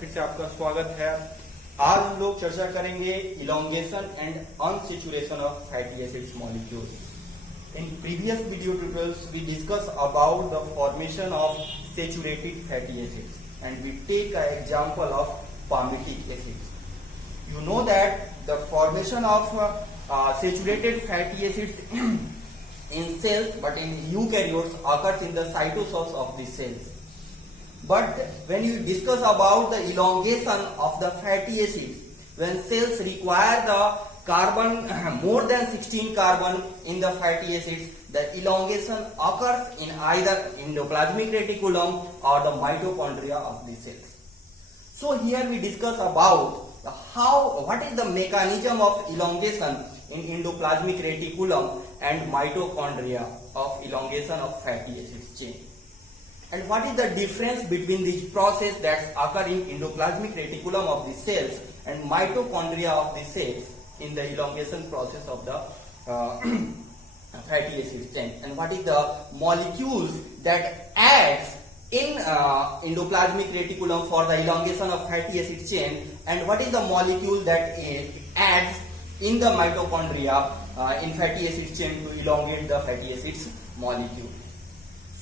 फिर से आपका स्वागत है। आज हम लोग चर्चा करेंगे elongation and unsaturation of fatty acids molecule. In previous video tutorials, we discussed about the formation of saturated fatty acids, and we take an example of palmitic acids. You know that the formation of saturated fatty acids in cells, but in eukaryotes occurs in the cytosols of the cells. But when you discuss about the elongation of the fatty acids, when cells require the carbon more than 16 carbon in the fatty acids, the elongation occurs in either endoplasmic reticulum or the mitochondria of the cells. So here we discuss about what is the mechanism of elongation in endoplasmic reticulum and mitochondria of elongation of fatty acids chain. And what is the difference between these processes that occur in endoplasmic reticulum of the cells and mitochondria of the cells in the elongation process of the fatty acid chain, and what is the molecules that acts in endoplasmic reticulum for the elongation of fatty acid chain, and what is the molecule that acts in the mitochondria in fatty acid chain to elongate the fatty acids molecule.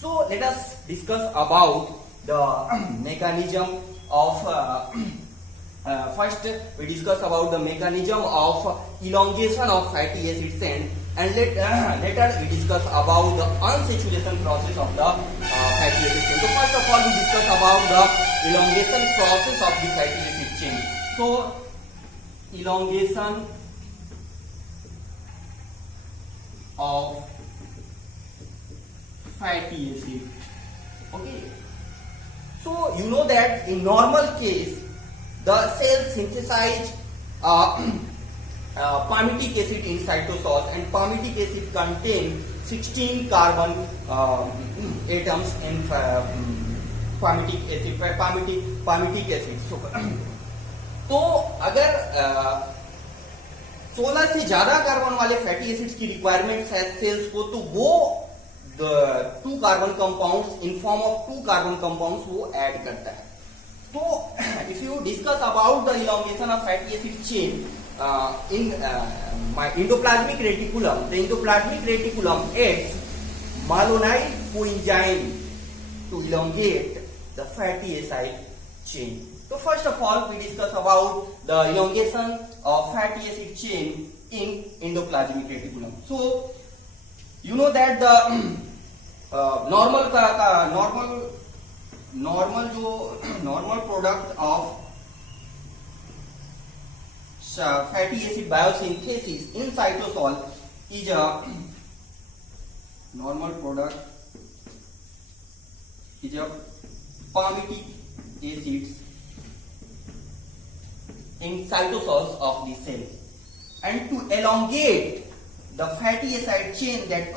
So let us discuss about the mechanism of first we discuss about the mechanism of elongation of fatty acid chain, and later we discuss about the unsaturation process of the fatty acid chain. So first of all we discuss about the elongation process of the fatty acid chain. So elongation of fatty acid. Okay. So you know that in normal case the cell synthesize palmitic acid in cytosol, and palmitic acid contain 16 carbon atoms in palmitic acid. तो अगर 16 से ज्यादा carbon वाले fatty acids की requirement है sales को, तो वो the 2 carbon compounds in form of 2 carbon compounds वो ऐड करता है. So if you discuss about the elongation of fatty acid chain in my endoplasmic reticulum, the endoplasmic reticulum adds malonyl coenzyme to elongate the fatty acid chain. So first of all we discuss about the elongation of fatty acid chain in endoplasmic reticulum. So you know that the normal product of fatty acid biosynthesis in cytosol is a palmitic acids in cytosols of the cell, and to elongate the fatty acid chain that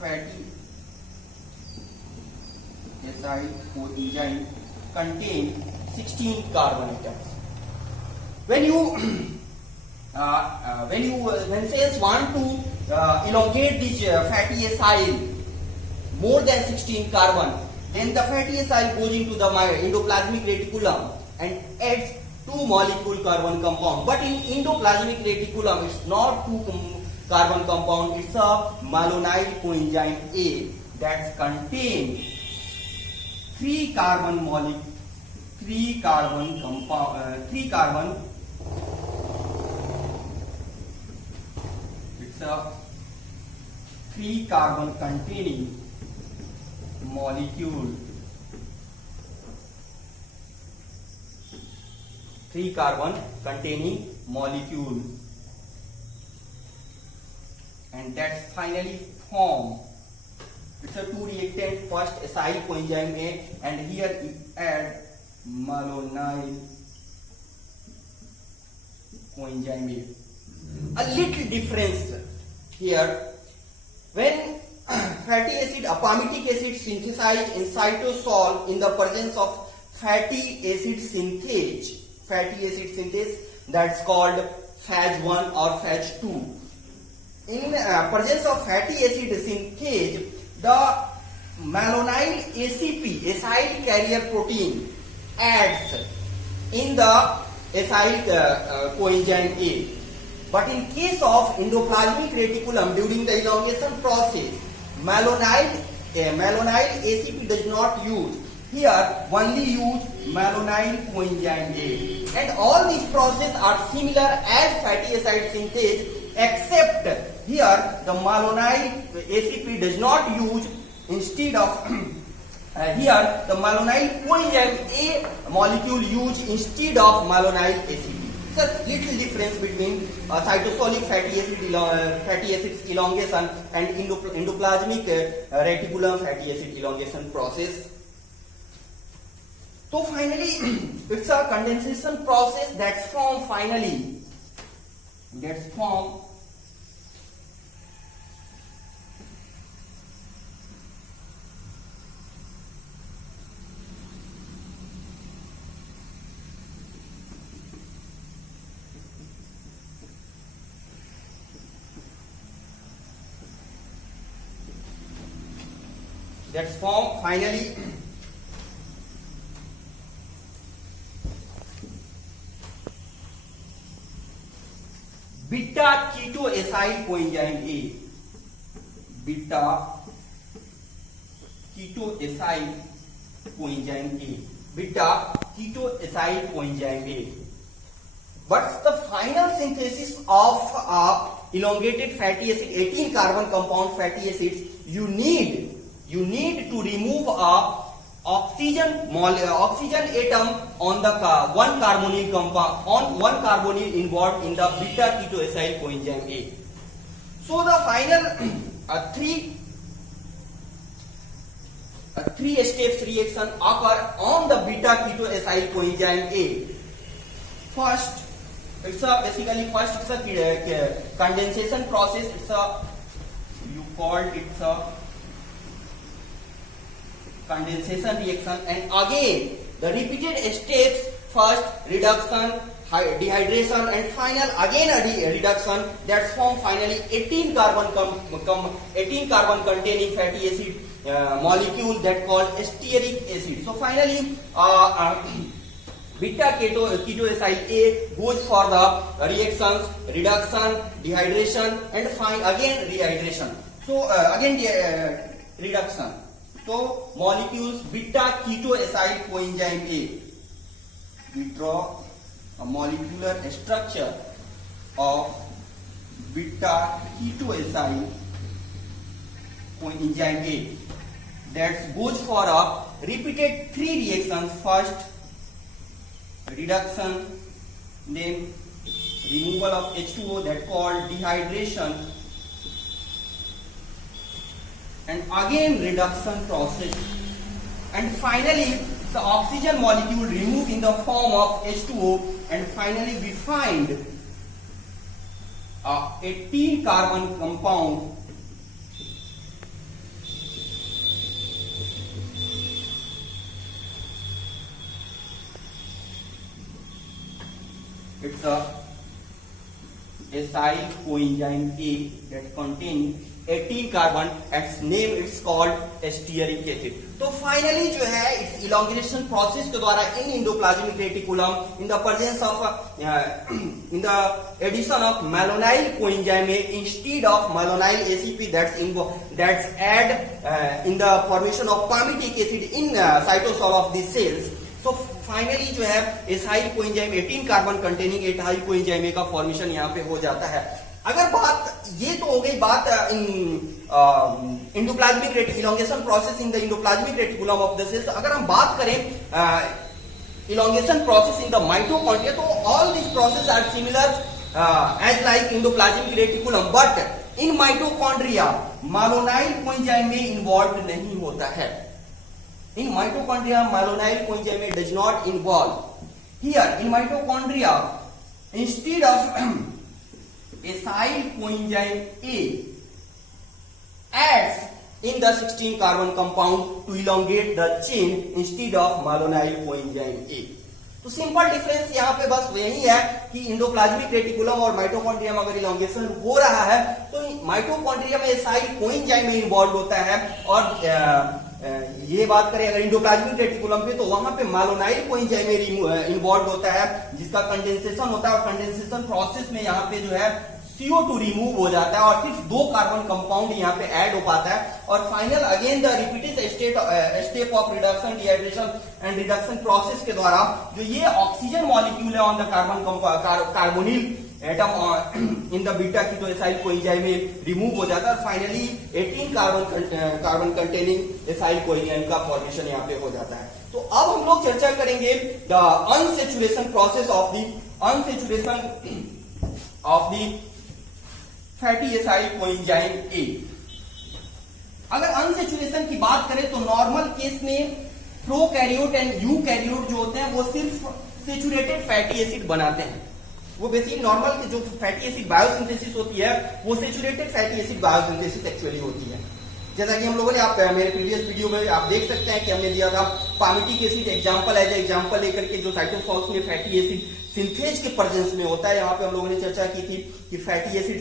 fatty acid coenzyme contain 16 carbon atoms. When cells want to elongate this fatty acid more than 16 carbon, then the fatty acid goes into the endoplasmic reticulum and adds 2 molecule carbon compound. But in endoplasmic reticulum it's not 2 carbon compound, it's a malonyl coenzyme A that contains 3 carbon it's a 3 carbon containing molecule, 3 carbon containing molecule, and that's finally form. It's a 2 reactant, first acyl coenzyme A, and here you add malonyl coenzyme A. A little difference here. When fatty acid, palmitic acid synthesized in cytosol in the presence of fatty acid synthase, that's called phase 1 or phase 2. In presence of fatty acid synthase, the malonyl ACP, acyl carrier protein, adds in the acyl coenzyme A. But in case of endoplasmic reticulum during the elongation process, malonyl ACP does not use. Here only use malonyl coenzyme A. And all these processes are similar as fatty acid synthase, except here the malonyl ACP does not use. Instead of here the malonyl coenzyme A molecule used instead of malonyl ACP. Such little difference between cytosolic fatty acids elongation and endoplasmic reticulum fatty acid elongation process. So finally, it's a condensation process that's formed finally beta ketoacyl coenzyme A. Beta ketoacyl coenzyme A. Beta ketoacyl coenzyme A. What's the final synthesis of elongated fatty acid, 18 carbon compound fatty acids? You need to remove a oxygen atom on the one carbonyl involved in the beta ketoacyl coenzyme A. So the final three steps reaction occur on the beta ketoacyl coenzyme A. First, it's a condensation process. It's a condensation reaction, and again the repeated steps: first reduction, dehydration, and final again a reduction, that's form finally 18 carbon containing fatty acid molecule that called stearic acid. So finally beta ketoacyl A goes for the reactions reduction, dehydration, and again rehydration. So reduction. So molecules beta ketoacyl coenzyme A. We draw a molecular structure of beta ketoacyl coenzyme A that goes for a repeated 3 reactions: first reduction, then removal of H2O, that called dehydration, and again reduction process, and finally the oxygen molecule removed in the form of H2O, and finally we find a 18 carbon compound it's a acyl coenzyme A that contains 18 carbon, its name is called stearic acid. तो finally जो है इस elongation process के द्वारा in endoplasmic reticulum, in the presence of in the addition of malonyl coenzyme A instead of malonyl ACP, that's add in the formation of palmitic acid in cytosol of these cells. So finally जो है acyl coenzyme 18 carbon containing acyl coenzyme का formation यहाँ पे हो जाता है. अगर बात ये तो हो गई बात endoplasmic elongation process in the endoplasmic reticulum of the cells. अगर हम बात करें elongation process in the mitochondria, तो all this process are similar as like endoplasmic reticulum, but in mitochondria malonyl coenzyme में इन्वॉल्व नहीं होता है. In mitochondria, malonyl coenzyme does not involve. Here, in mitochondria, instead of acyl coenzyme A adds in the 16 carbon compound to elongate the chain instead of malonyl coenzyme A. तो simple difference यहाँ पे बस यही है कि endoplasmic reticulum और mitochondria में अगर इलोंगेशन हो रहा है तो माइटोकॉन्ड्रिया में एसाइल कोएंजाइम में इन्वॉल्व होता है और ये बात करें अगर इंडोप्लाज्मिक रेटिकुलम पे, तो वहां पे मालोनाइल कोएंजाइम इन्वॉल्व होता है, जिसका कंडेंसेशन होता है, और कंडेंसेशन प्रोसेस में यहाँ पे जो है CO2 रिमूव हो जाता है और सिर्फ 2 कार्बन कंपाउंड यहाँ पे ऐड हो पाता है। और final again the repeated step of reduction, dehydration and reduction process के द्वारा जो ये ऑक्सीजन मॉलिक्यूल है on the carbonyl atom in the beta ketoacyl coenzyme में रिमूव हो जाता है, और finally 18 carbon containing acyl coenzyme का फॉर्मेशन यहाँ पे हो जाता है। तो अब हम लोग चर्चा करेंगे the unsaturation process of the fatty acyl coenzyme A. अगर अनसेचुरेशन की बात करें तो नॉर्मल केस में प्रोकैरियोट एंड यूकैरियोट जो होते हैं वो सिर्फ सेचुरेटेड फैटी एसिड बनाते हैं। वो बेसिकली नॉर्मल की जो फैटी एसिड बायोसिंथेसिस होती है वो saturated fatty acid biosynthesis actually होती है। जैसा कि हम लोगों ने आप मेरे प्रीवियस वीडियो में आप देख सकते हैं कि हमने दिया था पामिटिक एसिड एग्जांपल लेकर के जो साइटोसॉल्स में फैटी एसिड सिंथेज के प्रेजेंस में होता है। यहाँ पे हम लोगों ने चर्चा की थी कि फैटी एसिड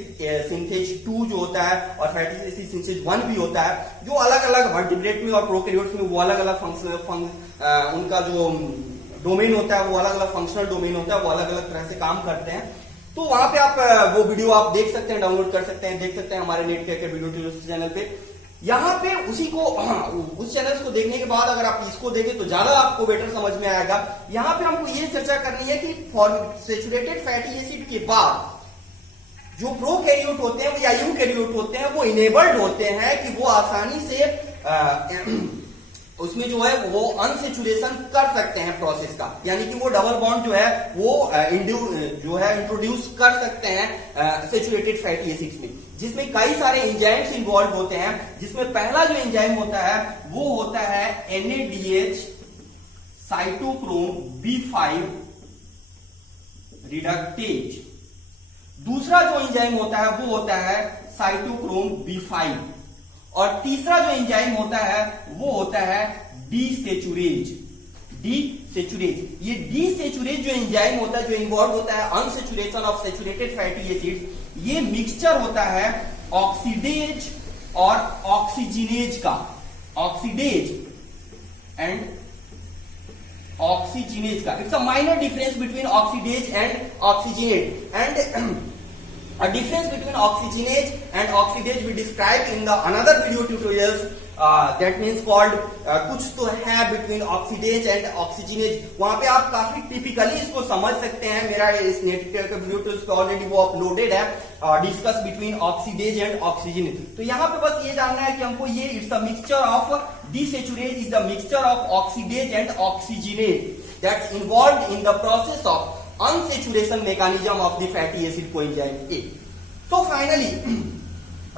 सिंथेज 2 जो होता है और फैटी एसिड सिंथेज 1 भी होता है, जो अलग अलग वर्टिब्रेट में और प्रोकैरियोट्स में वो अलग अलग फंक्शन उनका जो डोमेन होता है वो अलग अलग फंक्शनल डोमेन होता है, वो अलग अलग तरह से काम करते हैं। तो वहां पे आप वो वीडियो आप देख सकते हैं, डाउनलोड कर सकते हैं, देख सकते हैं हमारे नेट के वीडियो ट्यूटोरियल चैनल पे। यहाँ पे उसी को उस चैनल को देखने के बाद अगर आप इसको देखें तो ज्यादा आपको बेटर समझ में आएगा। यहाँ पे हमको ये चर्चा करनी है कि सेचुरेटेड फैटी एसिड के बाद जो प्रोकैरियोट होते हैं या यूकैरियोट होते हैं वो इनेबल्ड होते हैं कि वो आसानी से उसमें जो है वो अनसेचुरेशन कर सकते हैं प्रोसेस का, यानी कि वो डबल बॉन्ड जो है वो इंट्रोड्यूस कर सकते हैं सेचुरेटेड फैटी एसिड्स में, जिसमें कई सारे एंजाइम्स इन्वॉल्व होते हैं। जिसमें पहला जो एंजाइम होता है वो होता है NADH साइटोक्रोम B5 रिडक्टेज। दूसरा जो एंजाइम होता है वो होता है साइटोक्रोम B5, और तीसरा जो एंजाइम होता है वो होता है डीसेचुरेज। ये डीसेचुरेज जो एंजाइम होता है, जो इन्वॉल्व होता है unsaturation of saturated fatty acids, ये मिक्सचर होता है ऑक्सीडेज और ऑक्सीजिनेज का, ऑक्सीडेज एंड ऑक्सीजिनेज का। It's a minor difference between oxidase and oxygenase, and a difference between oxygenase and oxidase we described in the another video tutorials, that means called कुछ तो है between oxidase and oxygenase। वहां पे आप काफी typically इसको समझ सकते हैं, मेरा इस नेट के वीडियो ट्यूटोरियल्स पे ऑलरेडी वो अपलोडेड है, discuss between oxidase and oxygenase. तो यहाँ पे बस ये जानना है कि हमको ये it's a mixture of desaturase is a mixture of oxidase and oxygenase that's involved in the process of unsaturation mechanism of the fatty acid coenzyme A. So finally,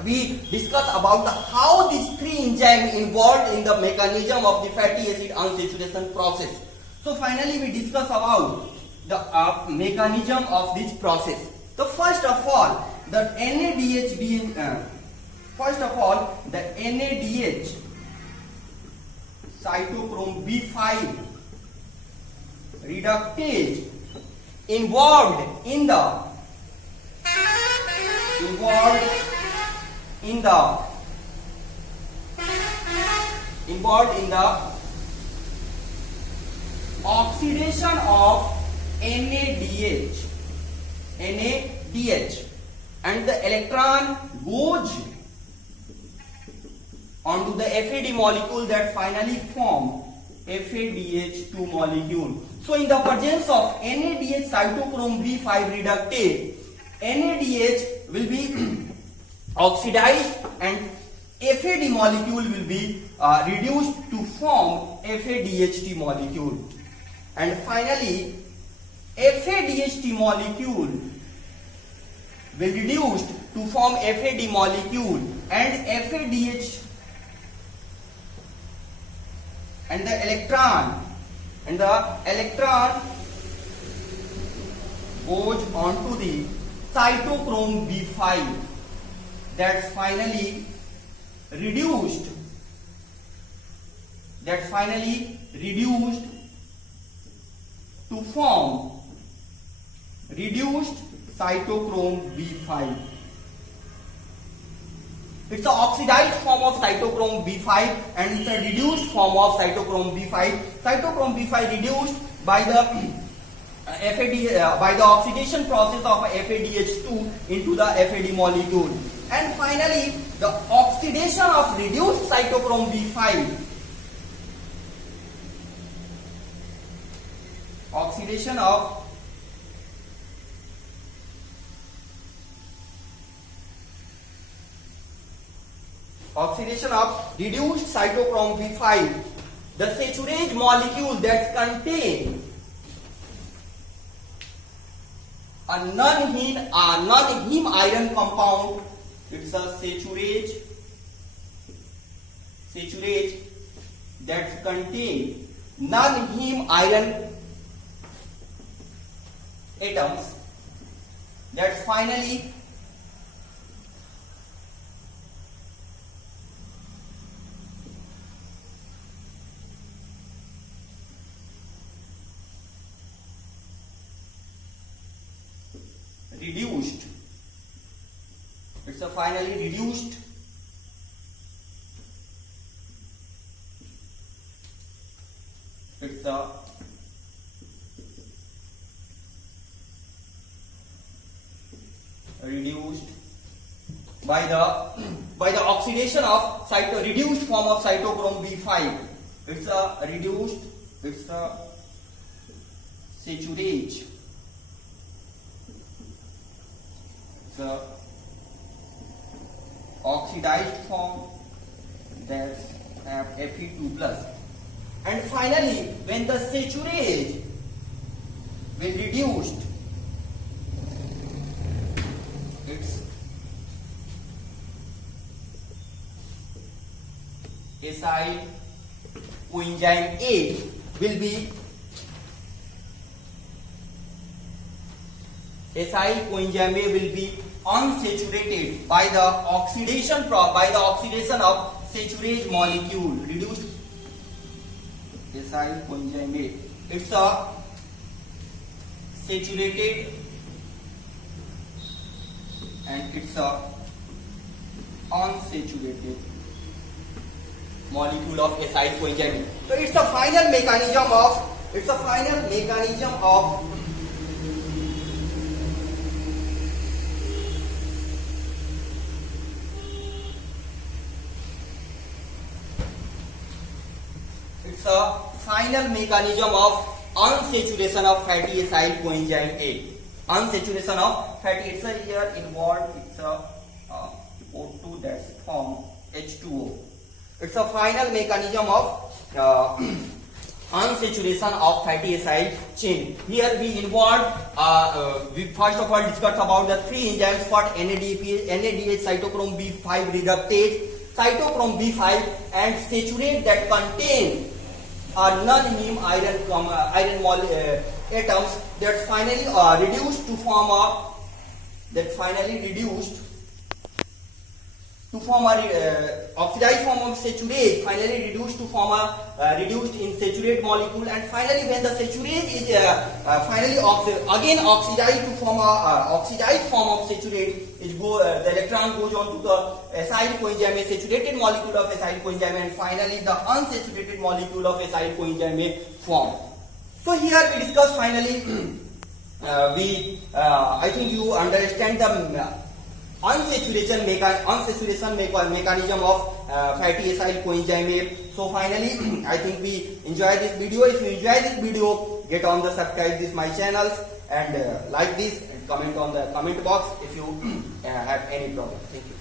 we discuss about how these 3 enzymes involved in the mechanism of the fatty acid unsaturation process. So finally, we discuss about the mechanism of this process. So first of all, the NADH cytochrome B5 reductase involved in the oxidation of NADH, and the electron goes onto the FAD molecule that finally form FADH2 molecule. So in the presence of NADH cytochrome B5 reductase, NADH will be oxidized and FAD molecule will be reduced to form FADH2 molecule. And finally, FADH2 molecule will reduced to form FAD molecule, and FADH and the electron goes onto the cytochrome B5 that's finally reduced to form reduced cytochrome B5. It's an oxidized form of cytochrome B5 and it's a reduced form of cytochrome B5. Cytochrome B5 reduced by the by the oxidation process of FADH2 into the FAD molecule. And finally, the oxidation of reduced cytochrome B5. Oxidation of reduced cytochrome B5, the saturate molecule that contain a non-heme iron compound. It's a saturate that contain non-heme iron atoms that finally reduced. It's a finally reduced by the oxidation of reduced form of cytochrome B5. It's a saturate. The oxidized form that have Fe2 plus, and finally when the saturate will reduced, its acyl coenzyme A will be unsaturated by the oxidation of saturate molecule. Reduced acyl coenzyme A. It's a saturated and it's a unsaturated molecule of acyl coenzyme A. So it's a final mechanism of unsaturation of fatty acyl coenzyme A. Unsaturation of fatty, it's a here involved, it's a O2 that's form H2O. It's a final mechanism of unsaturation of fatty acyl chain. Here we involved, we first of all discussed about the three enzymes for NADH, cytochrome B5 reductase, cytochrome B5 and saturate that contain non-heme iron atoms that finally reduced to form a oxidized form of saturate, finally reduced to form a reduced in saturate molecule, and finally when the saturate is finally again oxidized to form a oxidized form of saturate, the electron goes on to the acyl coenzyme A, saturated molecule of acyl coenzyme A, and finally the unsaturated molecule of acyl coenzyme A form. So here we discuss finally I think you understand the unsaturation mechanism of fatty acyl coenzyme A. So finally I think we enjoy this video. If you enjoy this video, get on the subscribe this my channels and like this and comment on the comment box if you have any problem. Thank you.